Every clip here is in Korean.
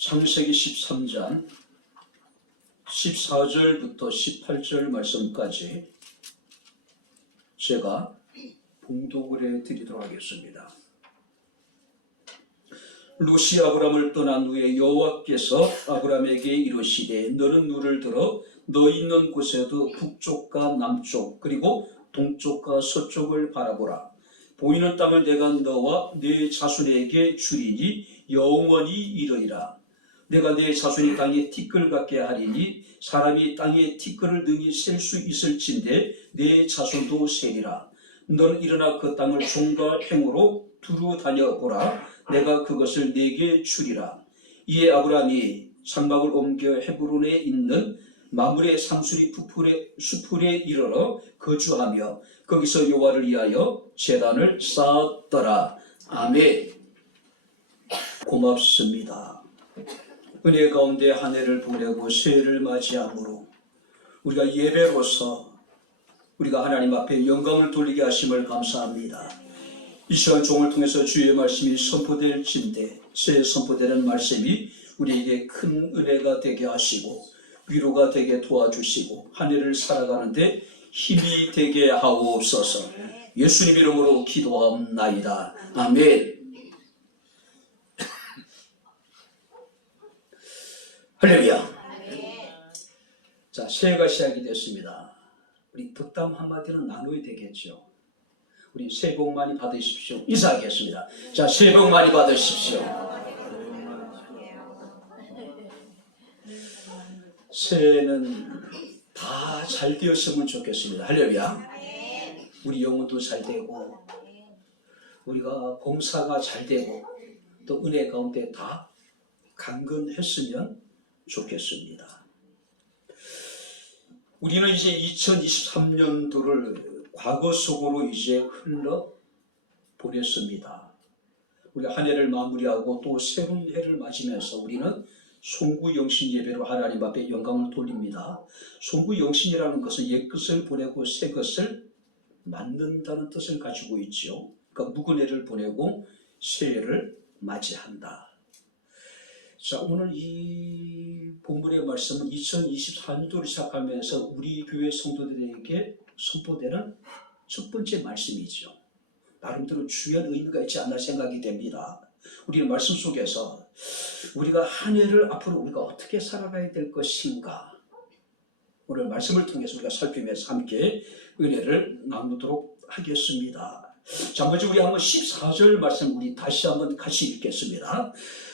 창세기 13장 14절부터 18절 말씀까지 제가 봉독을 해드리도록 하겠습니다. 롯이 아브람을 떠난 후에 여호와께서 아브람에게 이르시되 너는 눈을 들어 너 있는 곳에도 북쪽과 남쪽 그리고 동쪽과 서쪽을 바라보라. 보이는 땅을 내가 너와 네 자손에게 주리니 영원히 이르리라. 내가 네 자손이 땅에 티끌 같게 하리니 사람이 땅에 티끌을 능히 셀 수 있을진데 네 자손도 세리라. 너는 일어나 그 땅을 종과 행으로 두루 다녀보라. 내가 그것을 네게 주리라. 이에 아브람이 장막을 옮겨 헤브론에 있는 마므레 상수리 수풀에 이르러 거주하며 거기서 여호와를 위하여 제단을 쌓았더라. 아멘. 고맙습니다. 은혜 가운데 한 해를 보내고 새해를 맞이함으로 우리가 예배로서 우리가 하나님 앞에 영광을 돌리게 하심을 감사합니다. 이 시간 종을 통해서 주의 말씀이 선포될진데 새해 선포되는 말씀이 우리에게 큰 은혜가 되게 하시고 위로가 되게 도와주시고 한 해를 살아가는데 힘이 되게 하옵소서. 예수님 이름으로 기도하옵나이다. 아멘. 할렐루야. 자, 새해가 시작이 됐습니다. 우리 덕담 한마디는 나눠야 되겠죠. 우리 새해 복 많이 받으십시오. 인사하겠습니다. 자, 새해 복 많이 받으십시오. 새해는 다 잘 되었으면 좋겠습니다. 할렐루야. 우리 영혼도 잘 되고 우리가 봉사가 잘 되고 또 은혜 가운데 다 강건했으면 좋겠습니다. 우리는 이제 2023년도를 과거 속으로 이제 흘러 보냈습니다. 우리 한 해를 마무리하고 또 새로운 해를 맞으면서 우리는 송구영신 예배로 하나님 앞에 영광을 돌립니다. 송구영신이라는 것은 옛것을 보내고 새것을 만든다는 뜻을 가지고 있죠. 그러니까 묵은 해를 보내고 새해를 맞이한다. 자, 오늘 이 본문의 말씀은 2024년도를 시작하면서 우리 교회 성도들에게 선포되는 첫 번째 말씀이죠. 나름대로 중요한 의미가 있지 않나 생각이 됩니다. 우리는 말씀 속에서 우리가 한 해를 앞으로 우리가 어떻게 살아가야 될 것인가, 오늘 말씀을 통해서 우리가 살피면서 함께 은혜를 나누도록 하겠습니다. 자, 먼저 우리 한번 14절 말씀 우리 다시 한번 같이 읽겠습니다.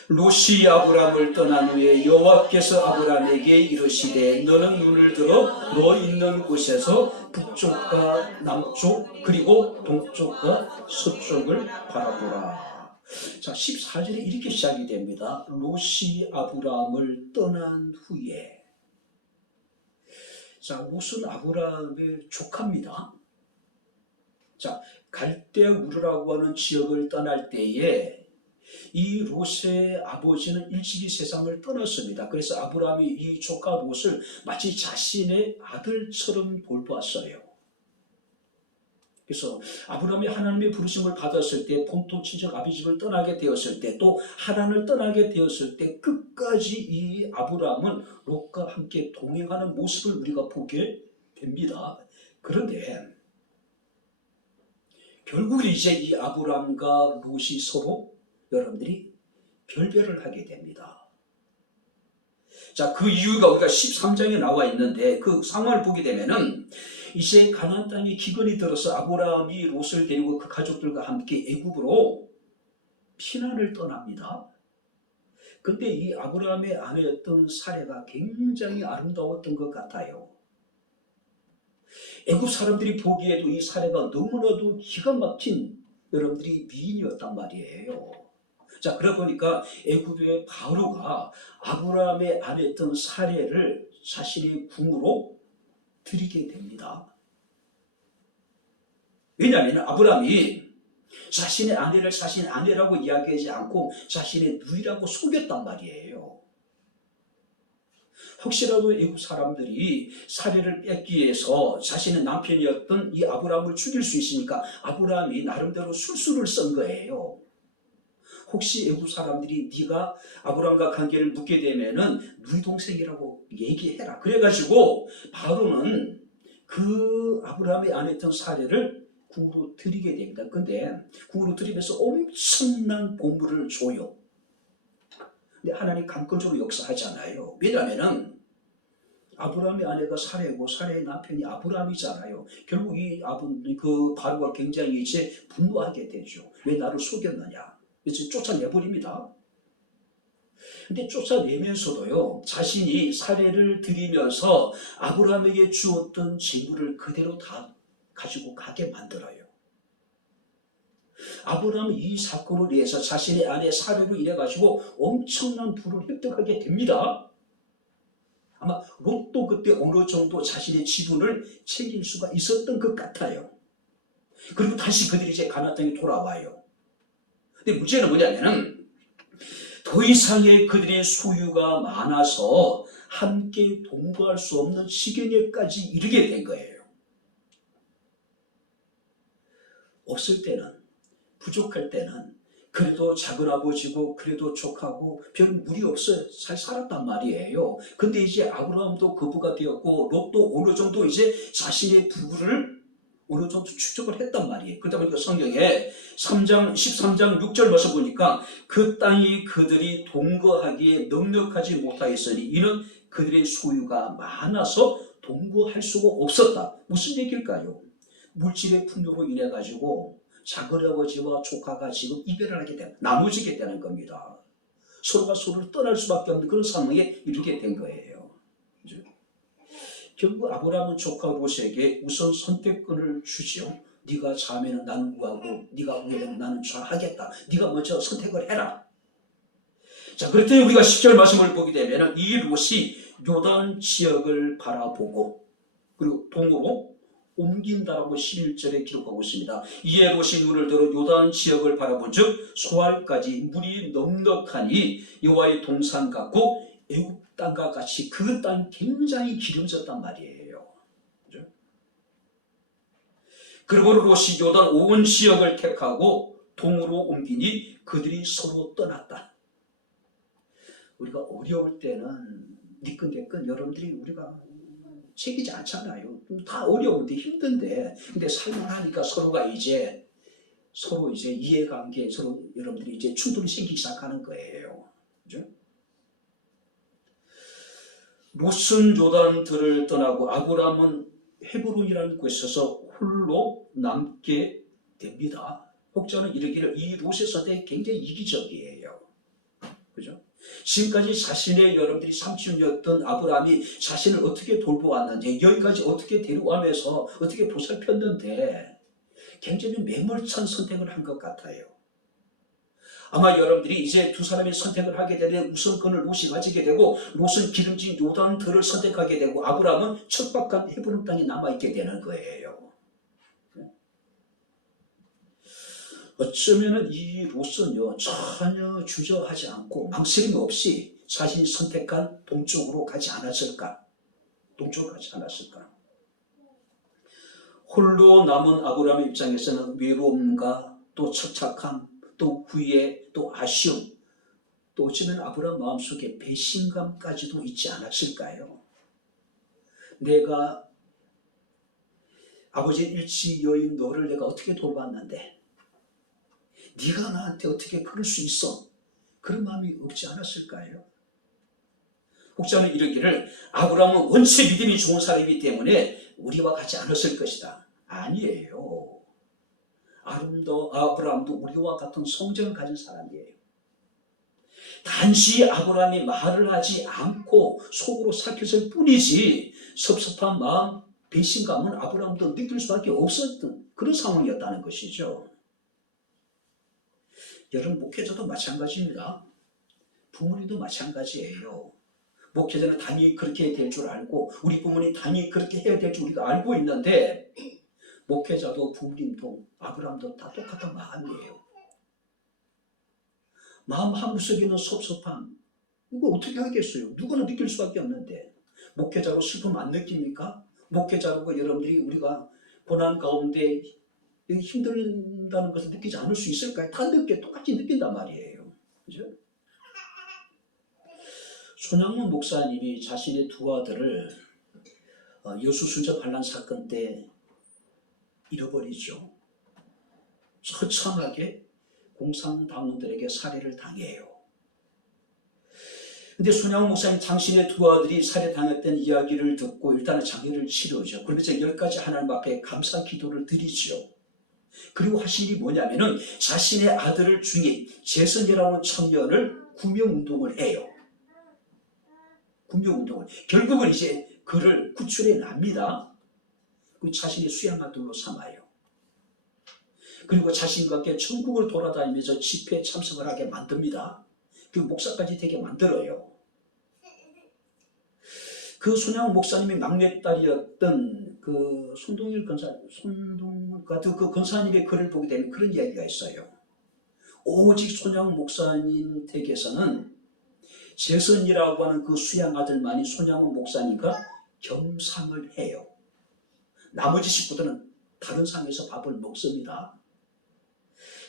롯이 아브람을 떠난 후에 여호와께서 아브람에게 이르시되 너는 눈을 들어 너 있는 곳에서 북쪽과 남쪽 그리고 동쪽과 서쪽을 바라보라. 자, 14절에 이렇게 시작이 됩니다. 롯이 아브람을 떠난 후에. 자, 롯은 아브람의 조카입니다. 자, 갈대우르라고 하는 지역을 떠날 때에 이 롯의 아버지는 일찍이 세상을 떠났습니다. 그래서 아브람이 이 조카 롯을 마치 자신의 아들처럼 돌보았어요. 그래서 아브람이 하나님의 부르심을 받았을 때 본토 친척 아비집을 떠나게 되었을 때 또 하란을 떠나게 되었을 때 끝까지 이 아브람은 롯과 함께 동행하는 모습을 우리가 보게 됩니다. 그런데 결국 이제 이 아브람과 롯이 서로 여러분들이 결별을 하게 됩니다. 자, 그 이유가 우리가 13장에 나와 있는데 그 상황을 보게 되면은 이제 가나안 땅에 기근이 들어서 아브람이 롯을 데리고 그 가족들과 함께 애굽으로 피난을 떠납니다. 근데 이 아브람의 아내였던 사레가 굉장히 아름다웠던 것 같아요. 애굽 사람들이 보기에도 이 사레가 너무나도 기가 막힌 여러분들이 미인이었단 말이에요. 자, 그러다 보니까 애굽의 바로가 아브람의 아내였던 사레를 자신의 궁으로 드리게 됩니다. 왜냐하면 아브람이 자신의 아내를 자신의 아내라고 이야기하지 않고 자신의 누이라고 속였단 말이에요. 혹시라도 애굽 사람들이 사례를 뺏기 위해서 자신의 남편이었던 이 아브람을 죽일 수 있으니까 아브람이 나름대로 술수를 쓴 거예요. 혹시 애굽 사람들이 네가 아브라함과 관계를 묻게 되면은 누이 동생이라고 얘기해라. 그래가지고 바로는 그 아브라함의 아내였던 사례를 궁으로 드리게 됩니다. 근데 궁으로 드리면서 엄청난 보물을 줘요. 근데 하나님 강권적으로 역사하잖아요. 왜냐하면은 아브라함의 아내가 사례고 사례의 남편이 아브라함이잖아요. 결국 그 바로가 굉장히 이제 분노하게 되죠. 왜 나를 속였느냐. 그래서 쫓아내버립니다. 근데 쫓아내면서도요, 자신이 사례를 드리면서 아브라함에게 주었던 재물을 그대로 다 가지고 가게 만들어요. 아브라함은 이 사건을 위해서 자신의 아내 사례로 인해 가지고 엄청난 부를 획득하게 됩니다. 아마 롯도 그때 어느 정도 자신의 지분을 챙길 수가 있었던 것 같아요. 그리고 다시 그들이 이제 가나안 땅에 돌아와요. 근데 문제는 뭐냐면은 더 이상의 그들의 소유가 많아서 함께 동거할 수 없는 지경에까지 이르게 된 거예요. 없을 때는, 부족할 때는 그래도 작은아버지고 그래도 족하고 별 무리 없어요. 잘 살았단 말이에요. 근데 이제 아브라함도 거부가 되었고 롯도 어느 정도 이제 자신의 부를 어느 정도 축적을 했단 말이에요. 그러다 보니까 성경에 13장 6절 말씀 보니까 그 땅이 그들이 동거하기에 넉넉하지 못하였으니 이는 그들의 소유가 많아서 동거할 수가 없었다. 무슨 얘기일까요? 물질의 풍요로 인해 가지고 작은아버지와 조카가 지금 이별을 하게 되는, 나눠지게 되는 겁니다. 서로가 서로를 떠날 수밖에 없는 그런 상황에 이르게 된 거예요. 결국 아브라함은 조카 롯에게 우선 선택권을 주지요. 네가 자면은 나는 구하고 네가 우하면 나는 좌하겠다. 네가 먼저 선택을 해라. 자, 그랬더니 우리가 10절 말씀을 보게 되면 이 롯이 요단 지역을 바라보고 그리고 동으로 옮긴다라고 11절에 기록하고 있습니다. 이에 롯이 눈을 들어 요단 지역을 바라본 즉 소알까지 물이 넉넉하니 여호와의 동산 같고 애굽 땅과 같이 그 땅이 굉장히 기름졌단 말이에요. 그렇죠? 그리고 롯이 요단 온 지역을 택하고 동으로 옮기니 그들이 서로 떠났다. 우리가 어려울 때는 니끈니끈 여러분들이 우리가 챙기지 않잖아요. 다 어려운데 힘든데 근데 살만하니까 서로 이제 이해관계 서로 여러분들이 이제 충돌이 생기기 시작하는 거예요. 그죠? 롯은 요단들을 떠나고 아브라함은 헤브론이라는 곳에서 홀로 남게 됩니다. 혹자는 이르기를 이 롯의 선택이 굉장히 이기적이에요. 그죠? 지금까지 자신의 여러분들이 삼촌이었던 아브라함이 자신을 어떻게 돌보았는지 여기까지 어떻게 데려오면서 어떻게 보살폈는데 굉장히 매몰찬 선택을 한 것 같아요. 아마 여러분들이 이제 두 사람이 선택을 하게 되면 우선권을 롯이 가지게 되고 롯은 기름진 요단들을 선택하게 되고 아브라함은 척박한 헤브론 땅에 남아있게 되는 거예요. 어쩌면 이 롯은요 전혀 주저하지 않고 망설임 없이 자신이 선택한 동쪽으로 가지 않았을까? 동쪽으로 가지 않았을까? 홀로 남은 아브라함의 입장에서는 외로움과 또 처착함, 또 후회, 또 아쉬움, 또 어쩌면 아브라함 마음속에 배신감까지도 있지 않았을까요? 내가 아버지 일치 여인 너를 내가 어떻게 돌봤는데 네가 나한테 어떻게 그럴 수 있어? 그런 마음이 없지 않았을까요? 혹자는 이르기를 아브라함은 원체 믿음이 좋은 사람이기 때문에 우리와 같지 않았을 것이다. 아니에요. 아브라함도 우리와 같은 성정을 가진 사람이에요. 단지 아브라함이 말을 하지 않고 속으로 삭혔을 뿐이지 섭섭한 마음, 배신감은 아브라함도 느낄 수밖에 없었던 그런 상황이었다는 것이죠. 여러분 목회자도 마찬가지입니다. 부모님도 마찬가지예요. 목회자는 당연히 그렇게 될 줄 알고 우리 부모님 당연히 그렇게 해야 될 줄 우리가 알고 있는데 목회자도 부모님도 아브라함도 다 똑같은 마음이에요. 마음 한구석에는 섭섭함. 이거 어떻게 하겠어요? 누구나 느낄 수밖에 없는데 목회자로 슬픔 안 느낍니까? 목회자로 여러분들이 우리가 고난 가운데 힘들다는 것을 느끼지 않을 수 있을까요? 다 똑같이 느낀단 말이에요. 그죠? 손양문 목사님이 자신의 두 아들을 여수순자 반란 사건 때 잃어버리죠. 처참하게 공산당원들에게 살해를 당해요. 근데 손양문 목사님 당신의 두 아들이 살해당했던 이야기를 듣고 일단은 장례를 치르죠. 그러면서 10가지 하나님 앞에 감사 기도를 드리죠. 그리고 하신 일이 뭐냐면은 자신의 아들을 죽인 재선이라고 하는 청년을 구명운동을 해요. 구명운동을. 결국은 이제 그를 구출해 납니다. 그 자신의 수양 아들로 삼아요. 그리고 자신과 함께 전국을 돌아다니면서 집회에 참석을 하게 만듭니다. 그 목사까지 되게 만들어요. 그 손양문 목사님의 막내딸이었던 그 손동일 같은 그 권사님의 글을 보게 되면 그런 이야기가 있어요. 오직 손양문 목사님 댁에서는 재선이라고 하는 그 수양 아들만이 손양문 목사님과 겸상을 해요. 나머지 식구들은 다른 상에서 밥을 먹습니다.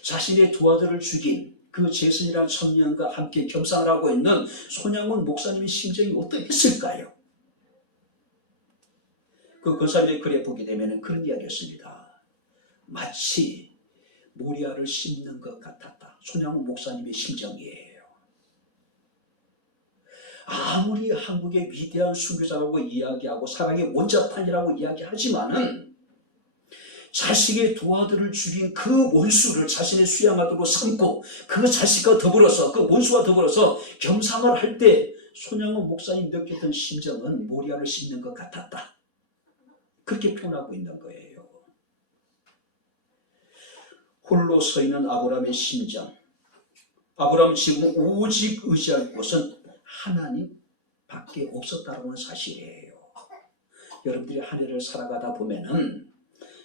자신의 두 아들을 죽인 그 재선이라는 청년과 함께 겸상을 하고 있는 손양문 목사님의 심정이 어떠했을까요? 그 권사님의 글에 보게 되면 그런 이야기였습니다. 마치 모리아를 씹는 것 같았다. 손양문 목사님의 심정이에요. 아무리 한국의 위대한 순교자라고 이야기하고 사랑의 원자판이라고 이야기하지만은 자식의 두 아들을 죽인 그 원수를 자신의 수양아들로 삼고 그 자식과 더불어서 그 원수와 더불어서 겸상을 할 때 손양문 목사님 느꼈던 심정은 모리아를 씹는 것 같았다. 그렇게 표현하고 있는 거예요. 홀로 서 있는 아브라함의 심정. 아브라함은 지금 오직 의지할 곳은 하나님밖에 없었다는 사실이에요. 여러분들이 한 해를 살아가다 보면은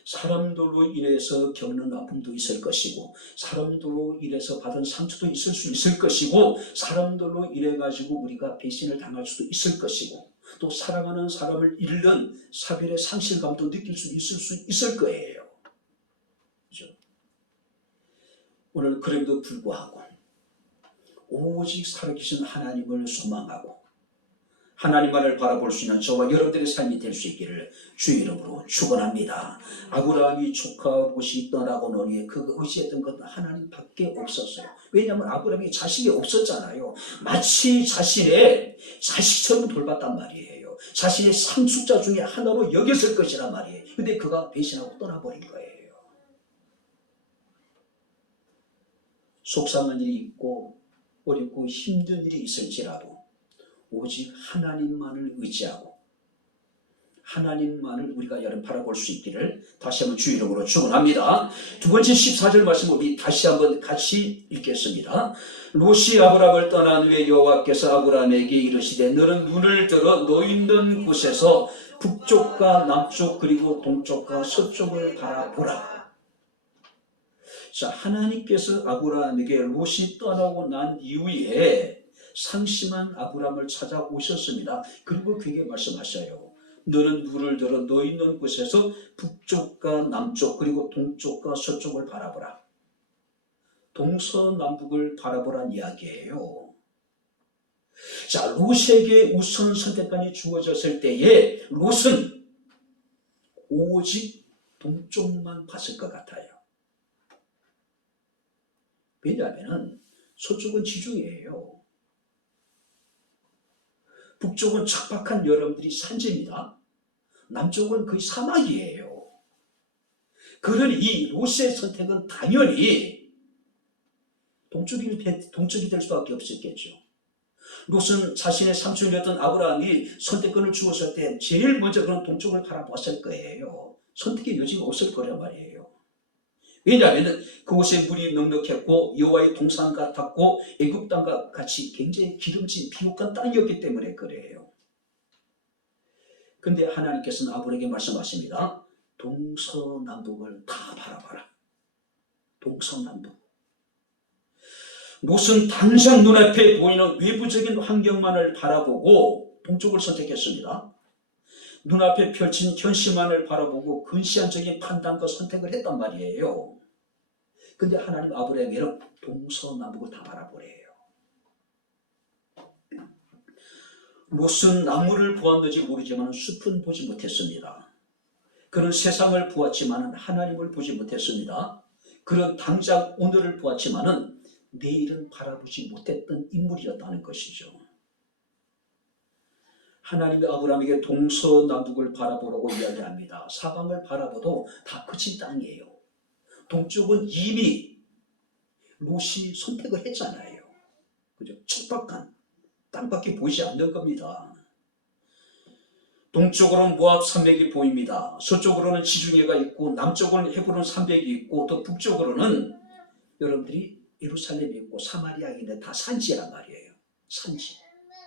사람들로 인해서 겪는 아픔도 있을 것이고 사람들로 인해서 받은 상처도 있을 수 있을 것이고 사람들로 인해 가지고 우리가 배신을 당할 수도 있을 것이고 또 사랑하는 사람을 잃는 사별의 상실감도 느낄 수 있을 거예요. 그렇죠? 오늘 그럼에도 불구하고 오직 살아계신 하나님을 소망하고 하나님만을 바라볼 수 있는 저와 여러분들의 삶이 될 수 있기를 주의 이름으로 축원합니다. 아브라함이 조카옷이 떠나고노니 그가 의지했던 것은 하나님밖에 없었어요. 왜냐하면 아브라함이 자식이 없었잖아요. 마치 자신의 자식처럼 돌봤단 말이에요. 자신의 상속자 중에 하나로 여겼을 것이란 말이에요. 근데 그가 배신하고 떠나버린 거예요. 속상한 일이 있고 어렵고 힘든 일이 있을지라도 오직 하나님만을 의지하고 하나님만을 우리가 여러분 바라볼 수 있기를 다시 한번 주의 이름으로 축원합니다. 두 번째 14절 말씀 우리 다시 한번 같이 읽겠습니다. 롯이 아브람을 떠난 후에 여호와께서 아브람에게 이르시되 너는 눈을 들어 너 있는 곳에서 북쪽과 남쪽 그리고 동쪽과 서쪽을 바라보라. 자, 하나님께서 아브람에게 롯이 떠나고 난 이후에 상심한 아브람을 찾아오셨습니다. 그리고 그에게 말씀하셔요. 너는 눈을 들어 너 있는 곳에서 북쪽과 남쪽 그리고 동쪽과 서쪽을 바라보라. 동서남북을 바라보란 이야기예요. 자, 롯에게 우선 선택권이 주어졌을 때에 롯은 오직 동쪽만 봤을 것 같아요. 왜냐하면 서쪽은 지중해예요. 북쪽은 척박한 여러분들이 산지입니다. 남쪽은 거의 사막이에요. 그러니 이 롯의 선택은 당연히 동쪽이 될 수밖에 없었겠죠. 롯은 자신의 삼촌이었던 아브라함이 선택권을 주었을 때 제일 먼저 그런 동쪽을 바라봤을 거예요. 선택의 여지가 없을 거란 말이에요. 왜냐하면 그곳에 물이 넉넉했고 여호와의 동산 같았고 애굽 땅과 같이 굉장히 기름진 비옥한 땅이었기 때문에 그래요. 근데 하나님께서는 아브라함에게 말씀하십니다. 동서남북을 다 바라봐라. 동서남북. 롯은 당장 눈앞에 보이는 외부적인 환경만을 바라보고 동쪽을 선택했습니다. 눈앞에 펼친 현실만을 바라보고 근시안적인 판단과 선택을 했단 말이에요. 근데 하나님 아브라함에게는 동서남북을 다 바라보래요. 롯은 나무를 보았는지 모르지만 숲은 보지 못했습니다. 그는 세상을 보았지만 하나님을 보지 못했습니다. 그는 당장 오늘을 보았지만 내일은 바라보지 못했던 인물이었다는 것이죠. 하나님이 아브라함에게 동서남북을 바라보라고 이야기합니다. 사방을 바라봐도 다 거친 땅이에요. 동쪽은 이미 롯이 선택을 했잖아요. 그죠? 척박한 땅밖에 보이지 않는 겁니다. 동쪽으로는 모압 산맥이 보입니다. 서쪽으로는 지중해가 있고 남쪽으로는 헤브론 산맥이 있고 또 북쪽으로는 여러분들이 예루살렘이 있고 사마리아가 있는데 다 산지란 말이에요. 산지.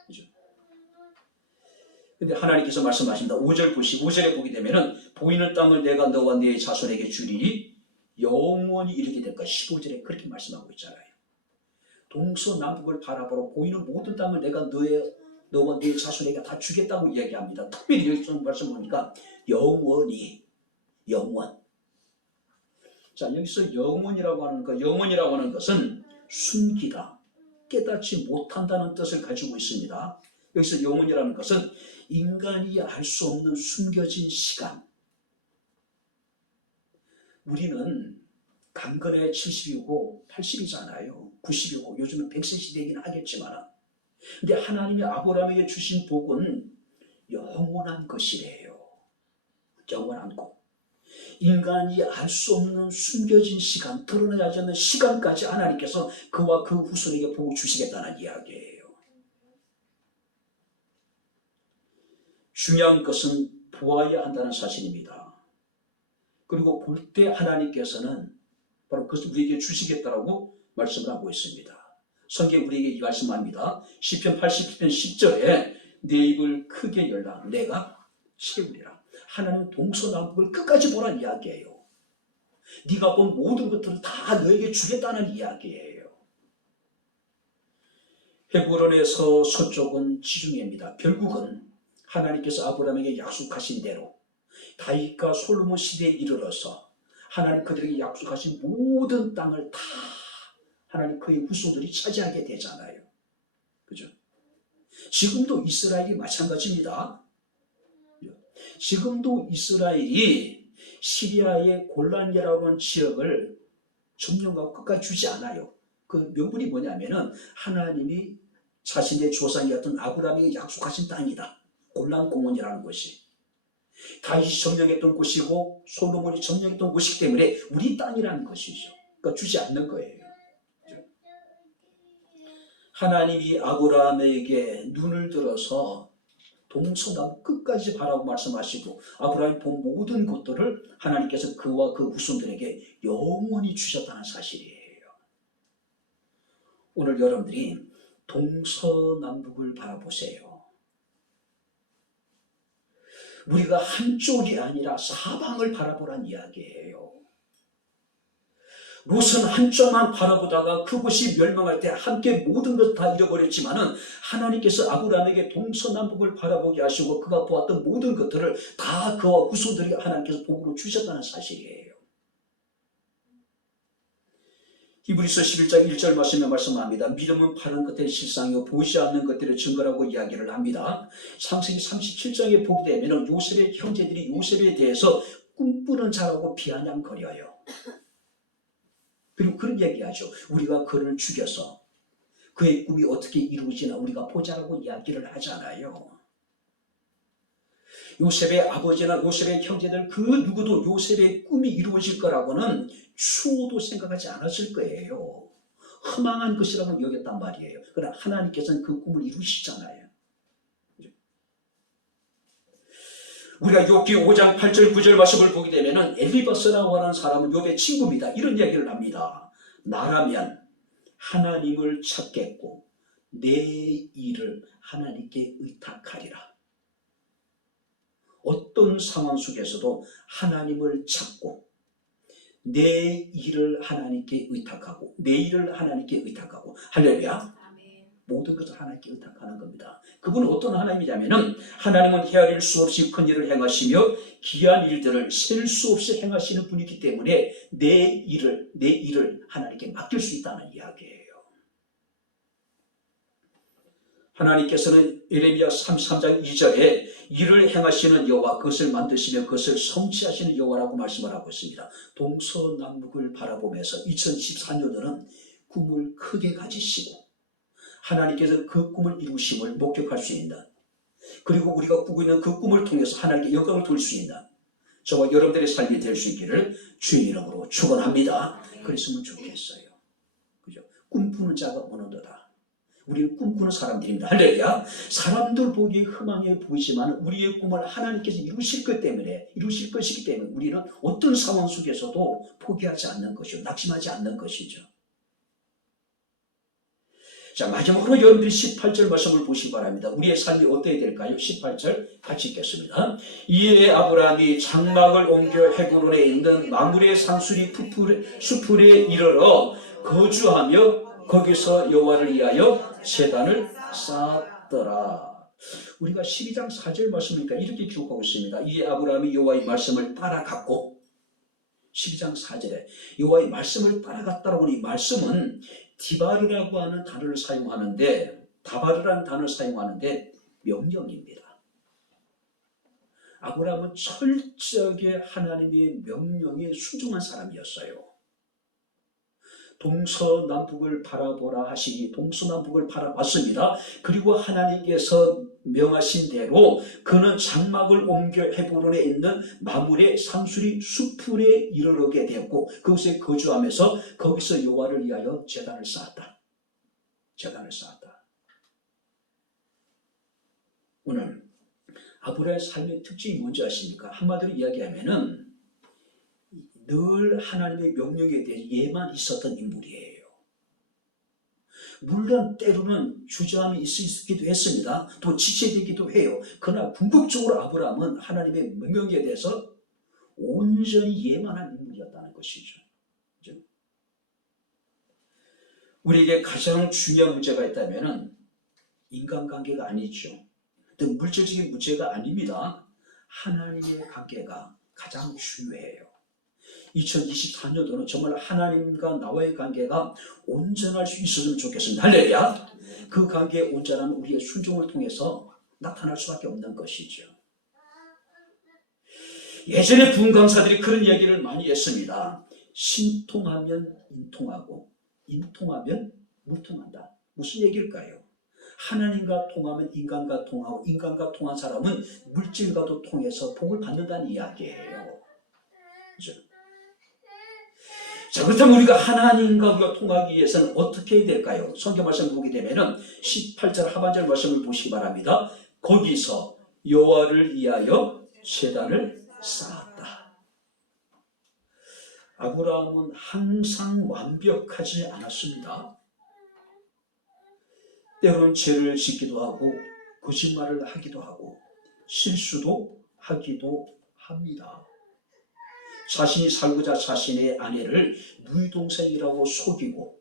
그죠? 근데 하나님께서 말씀하십니다. 5절 보시고 5절에 보게 되면은 보이는 땅을 내가 너와 네 자손에게 주리니 영원히 이르게 될 것. 15절에 그렇게 말씀하고 있잖아요. 동서남북을 바라보러 보이는 모든 땅을 내가 너와 네 자손에게 다 주겠다고 이야기합니다. 특별히 여기서 말씀 보니까 영원히, 영원. 자, 여기서 영원이라고 하는 것은 숨기다, 깨닫지 못한다는 뜻을 가지고 있습니다. 여기서 영원이라는 것은 인간이 알 수 없는 숨겨진 시간. 우리는 강건해 70이고 80이잖아요. 90이고 요즘은 100세 시대이긴 하겠지만, 근데 하나님이 아브라함에게 주신 복은 영원한 것이래요. 영원한 것. 인간이 알 수 없는 숨겨진 시간, 드러나지 않는 시간까지 하나님께서 그와 그 후손에게 복을 주시겠다는 이야기예요. 중요한 것은 보아야 한다는 사실입니다. 그리고 볼 때 하나님께서는 바로 그것을 우리에게 주시겠다라고 말씀을 하고 있습니다. 성경 우리에게 이 말씀합니다. 시편 80편 10절에 내 입을 크게 열라 내가 채우리라. 하나님 동서남북을 끝까지 보라는 이야기예요. 네가 본 모든 것들을 다 너에게 주겠다는 이야기예요. 헤브론에서 서쪽은 지중해입니다. 결국은 하나님께서 아브라함에게 약속하신 대로 다윗과 솔로몬 시대에 이르러서 하나님 그들에게 약속하신 모든 땅을 다 하나님 그의 후손들이 차지하게 되잖아요. 그죠? 지금도 이스라엘이 마찬가지입니다. 지금도 이스라엘이 시리아의 골란이라고 하는 지역을 점령하고 끝까지 주지 않아요. 그 명분이 뭐냐면은 하나님이 자신의 조상이었던 아브라함에게 약속하신 땅이다. 골란 공원이라는 것이. 다윗이 점령했던 곳이고 솔로몬이 점령했던 곳이기 때문에 우리 땅이라는 것이죠. 그러니까 주지 않는 거예요. 하나님이 아브라함에게 눈을 들어서 동서남북 끝까지 바라고 말씀하시고 아브라함이 본 모든 것들을 하나님께서 그와 그 후손들에게 영원히 주셨다는 사실이에요. 오늘 여러분들이 동서남북을 바라보세요. 우리가 한쪽이 아니라 사방을 바라보란 이야기예요. 롯은 한쪽만 바라보다가 그곳이 멸망할 때 함께 모든 것 다 잃어버렸지만은 하나님께서 아브라함에게 동서남북을 바라보게 하시고 그가 보았던 모든 것들을 다 그와 후손들이 하나님께서 복으로 주셨다는 사실이에요. 히브리서 11장 1절 말씀에 말씀합니다. 믿음은 바른 것들의 실상이요 보이지 않는 것들의 증거라고 이야기를 합니다. 창세기 37장에 보게 되면 요셉의 형제들이 요셉에 대해서 꿈꾸는 자라고 비아냥거려요. 그리고 그런 얘기하죠. 우리가 그를 죽여서 그의 꿈이 어떻게 이루어지나 우리가 보자라고 이야기를 하잖아요. 요셉의 아버지나 요셉의 형제들 그 누구도 요셉의 꿈이 이루어질 거라고는 추호도 생각하지 않았을 거예요. 허망한 것이라고 여겼단 말이에요. 그러나 하나님께서는 그 꿈을 이루시잖아요. 우리가 욥기 5장 8절 9절 말씀을 보게 되면 엘리바스라고 하는 사람은 욥의 친구입니다. 이런 이야기를 합니다. 나라면 하나님을 찾겠고 내 일을 하나님께 의탁하리라. 어떤 상황 속에서도 하나님을 찾고 내 일을 하나님께 의탁하고 내 일을 하나님께 의탁하고 할렐루야. 모든 것을 하나님께 의탁하는 겁니다. 그분은 어떤 하나님이냐면은 하나님은 헤아릴 수 없이 큰 일을 행하시며 기이한 일들을 셀 수 없이 행하시는 분이기 때문에 내 일을 하나님께 맡길 수 있다는 이야기예요. 하나님께서는 예레미야 33장 2절에 이를 행하시는 여호와, 그것을 만드시며 그것을 성취하시는 여호와라고 말씀을 하고 있습니다. 동서남북을 바라보면서 2014년도는 꿈을 크게 가지시고 하나님께서 그 꿈을 이루심을 목격할 수 있는, 그리고 우리가 꾸고 있는 그 꿈을 통해서 하나님께 영광을 돌릴 수 있는 저와 여러분들의 삶이 될 수 있기를 주의 이름으로 축원합니다. 그랬으면 좋겠어요. 그죠? 꿈꾸는 자가 오는도다. 우리는 꿈꾸는 사람들입니다. 할렐루야. 사람들 보기에 희망해 보이지만 우리의 꿈을 하나님께서 이루실 것이기 때문에 우리는 어떤 상황 속에서도 포기하지 않는 것이죠. 낙심하지 않는 것이죠. 자, 마지막으로 여러분들이 18절 말씀을 보시기 바랍니다. 우리의 삶이 어떻게 될까요? 18절 같이 읽겠습니다. 이에 아브라함이 장막을 옮겨 헤브론에 있는 마므레 상수리 수풀에 이르러 거주하며 거기서 여호와를 위하여 제단을 쌓았더라. 우리가 12장 4절 말씀이니까 이렇게 기록하고 있습니다. 이에 아브라함이 여호와의 말씀을 따라갔고, 12장 4절에 여호와의 말씀을 따라갔다라고 하는 이 말씀은 디바르라고 하는 단어를 사용하는데, 다바르라는 단어를 사용하는데 명령입니다. 아브라함은 철저하게 하나님의 명령에 순종한 사람이었어요. 동서남북을 바라보라 하시니 동서남북을 바라봤습니다. 그리고 하나님께서 명하신 대로 그는 장막을 옮겨 헤브론에 있는 마므레 상수리 수풀에 이르게 되었고 그곳에 거주하면서 거기서 여호와를 위하여 제단을 쌓았다. 제단을 쌓았다. 오늘 아브라함의 삶의 특징이 뭔지 아십니까? 한마디로 이야기하면은 늘 하나님의 명령에 대해 예만 있었던 인물이에요. 물론 때로는 주저함이 있기도 했습니다. 또 지체되기도 해요. 그러나 궁극적으로 아브라함은 하나님의 명령에 대해서 온전히 예만한 인물이었다는 것이죠. 그렇죠? 우리에게 가장 중요한 문제가 있다면 인간관계가 아니죠. 물질적인 문제가 아닙니다. 하나님의 관계가 가장 중요해요. 2024년도는 정말 하나님과 나와의 관계가 온전할 수 있었으면 좋겠습니다. 할렐루야. 그 관계의 온전함은 우리의 순종을 통해서 나타날 수밖에 없는 것이죠. 예전에 부흥 강사들이 그런 이야기를 많이 했습니다. 신통하면 인통하고 인통하면 물통한다. 무슨 얘기일까요? 하나님과 통하면 인간과 통하고 인간과 통한 사람은 물질과도 통해서 복을 받는다는 이야기예요. 그렇죠? 자, 그렇다면 우리가 하나님과 우리가 통하기 위해서는 어떻게 해야 될까요? 성경 말씀 보게 되면은 18절 하반절 말씀을 보시기 바랍니다. 거기서 여호와를 위하여 제단을 쌓았다. 아브라함은 항상 완벽하지 않았습니다. 때로는 죄를 짓기도 하고 거짓말을 하기도 하고 실수도 하기도 합니다. 자신이 살고자 자신의 아내를 무이동생이라고 속이고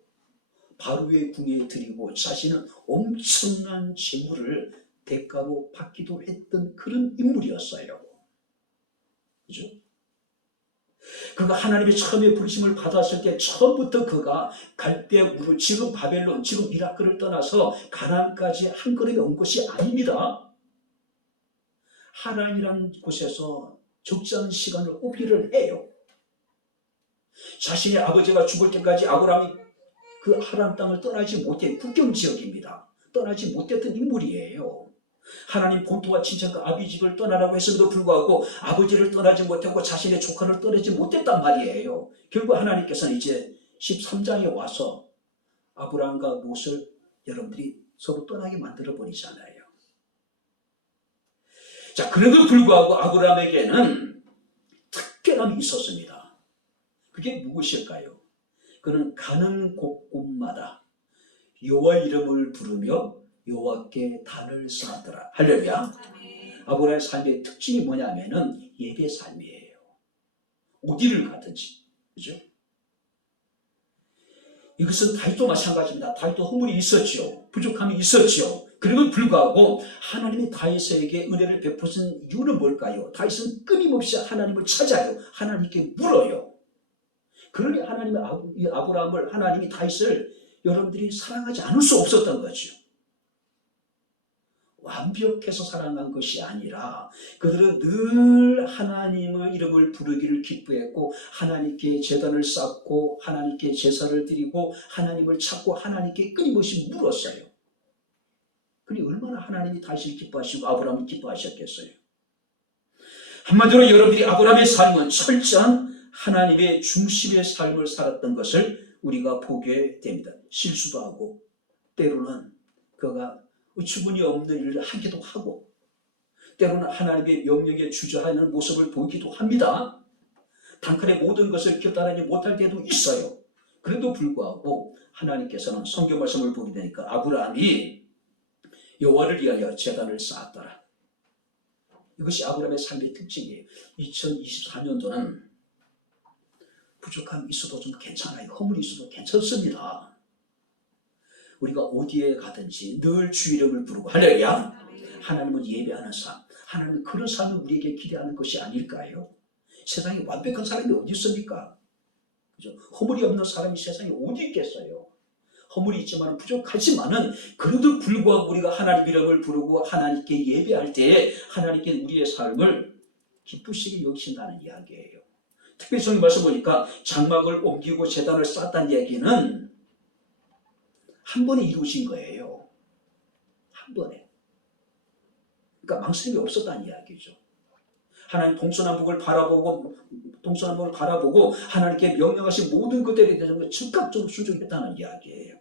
바로의 궁에 들이고 자신은 엄청난 재물을 대가로 받기도 했던 그런 인물이었어요. 그죠? 그가 하나님의 처음에 부르심을 받았을 때 처음부터 그가 갈대우르, 지금 바벨론, 지금 이라크를 떠나서 가나안까지 한 걸음에 온 것이 아닙니다. 하란이라는 곳에서 적지 않은 시간을 호비를 해요. 자신의 아버지가 죽을 때까지 아브라함이 그 하란 땅을 떠나지 못해 국경지역입니다. 떠나지 못했던 인물이에요. 하나님 본토와 친척과 아비 집을 떠나라고 했음에도 불구하고 아버지를 떠나지 못하고 자신의 조카를 떠나지 못했단 말이에요. 결국 하나님께서는 이제 13장에 와서 아브라함과 롯을 여러분들이 서로 떠나게 만들어버리잖아요. 자, 그래도 불구하고 아브라함에게는 특별함이 있었습니다. 그게 무엇일까요? 그는 가는 곳곳마다 여호와 이름을 부르며 여호와께 단을 쌓더라. 할렐루야. 아브라함의 삶의 특징이 뭐냐면은 예배 삶이에요. 어디를 가든지, 그죠? 이것은 다윗도 마찬가지입니다. 다윗도 허물이 있었죠. 부족함이 있었죠. 그럼에도 불구하고 하나님이 다윗에게 은혜를 베푸신 이유는 뭘까요? 다윗은 끊임없이 하나님을 찾아요. 하나님께 물어요. 그러니 하나님의 아브라함을, 하나님이 다윗을 여러분들이 사랑하지 않을 수 없었던 거죠. 완벽해서 살아난 것이 아니라 그들은 늘 하나님의 이름을 부르기를 기뻐했고 하나님께 제단을 쌓고 하나님께 제사를 드리고 하나님을 찾고 하나님께 끊임없이 물었어요. 그니 얼마나 하나님이 다윗을 기뻐하시고 아브라함을 기뻐하셨겠어요. 한마디로 여러분들이 아브라함의 삶은 철저한 하나님의 중심의 삶을 살았던 것을 우리가 보게 됩니다. 실수도 하고 때로는 그가 주문이 없는 일을 하기도 하고 때로는 하나님의 명령에 주저하는 모습을 보이기도 합니다. 단칼에 모든 것을 결단하지 못할 때도 있어요. 그래도 불구하고 하나님께서는 성경 말씀을 보게 되니까 아브라함이 여호와를 위하여 제단을 쌓았더라. 이것이 아브라함의 삶의 특징이에요. 2024년도는 부족함이 있어도 좀 괜찮아요. 허물이 있어도 괜찮습니다. 우리가 어디에 가든지 늘 주 이름을 부르고 할렐루야. 하나님을 예배하는 삶, 하나님은 그런 삶을 우리에게 기대하는 것이 아닐까요? 세상에 완벽한 사람이 어디 있습니까? 그죠? 허물이 없는 사람이 세상에 어디 있겠어요? 허물이 있지만 부족하지만은 그래도 불구하고 우리가 하나님 이름을 부르고 하나님께 예배할 때에 하나님께 우리의 삶을 기쁘시게 여기신다는 이야기예요. 특별히 성경 말씀 보니까 장막을 옮기고 제단을 쌓았다는 얘기는 한 번에 이루어진 거예요. 한 번에. 그러니까 망설임이 없었다는 이야기죠. 하나님 동서남북을 바라보고 하나님께 명령하신 모든 것들에 대해서 즉각적으로 순종했다는 이야기예요.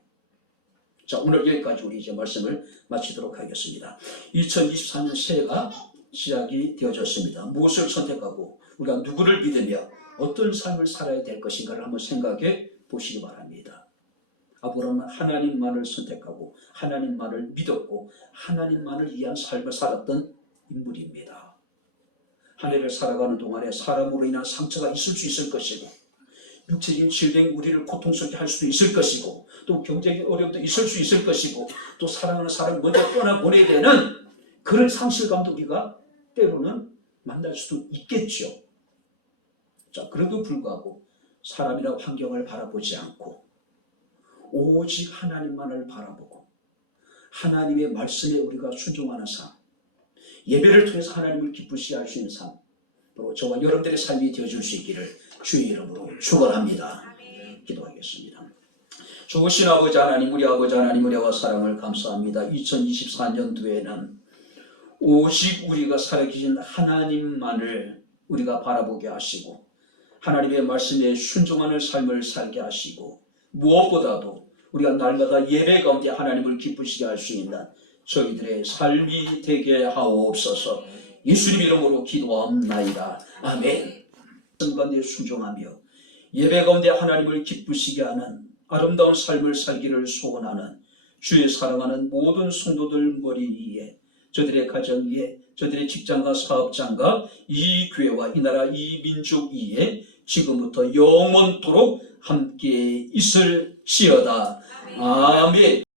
자, 오늘 여기까지 우리 이제 말씀을 마치도록 하겠습니다. 2024년 새해가 시작이 되어졌습니다. 무엇을 선택하고 우리가 누구를 믿으며 어떤 삶을 살아야 될 것인가를 한번 생각해 보시기 바랍니다. 아브라함은 하나님만을 선택하고 하나님만을 믿었고 하나님만을 위한 삶을 살았던 인물입니다. 한 해를 살아가는 동안에 사람으로 인한 상처가 있을 수 있을 것이고 육체적인 질병이 우리를 고통스럽게 할 수도 있을 것이고 또 경제적인 어려움도 있을 수 있을 것이고 또 사랑하는 사람을 먼저 떠나보내야 되는 그런 상실감도 우리가 때로는 만날 수도 있겠죠. 자, 그래도 불구하고 사람이나 환경을 바라보지 않고 오직 하나님만을 바라보고 하나님의 말씀에 우리가 순종하는 삶, 예배를 통해서 하나님을 기쁘시게 할 수 있는 삶, 또 저와 여러분들의 삶이 되어줄 수 있기를 주의 이름으로 축원합니다. 기도하겠습니다. 좋으신 아버지 하나님, 우리 아버지 하나님 은혜와 사랑을 감사합니다. 2024년도에는 오직 우리가 살아계신 하나님만을 우리가 바라보게 하시고 하나님의 말씀에 순종하는 삶을 살게 하시고 무엇보다도 우리가 날마다 예배 가운데 하나님을 기쁘시게 할 수 있는 저희들의 삶이 되게 하옵소서. 예수님 이름으로 기도합나이다. 아멘. 말씀 가운데 순종하며 예배 가운데 하나님을 기쁘시게 하는 아름다운 삶을 살기를 소원하는 주의 사랑하는 모든 성도들 머리 위에 저들의 가정 위에 저들의 직장과 사업장과 이 교회와 이 나라 이 민족 위에 지금부터 영원토록 함께 있을지어다. 아멘.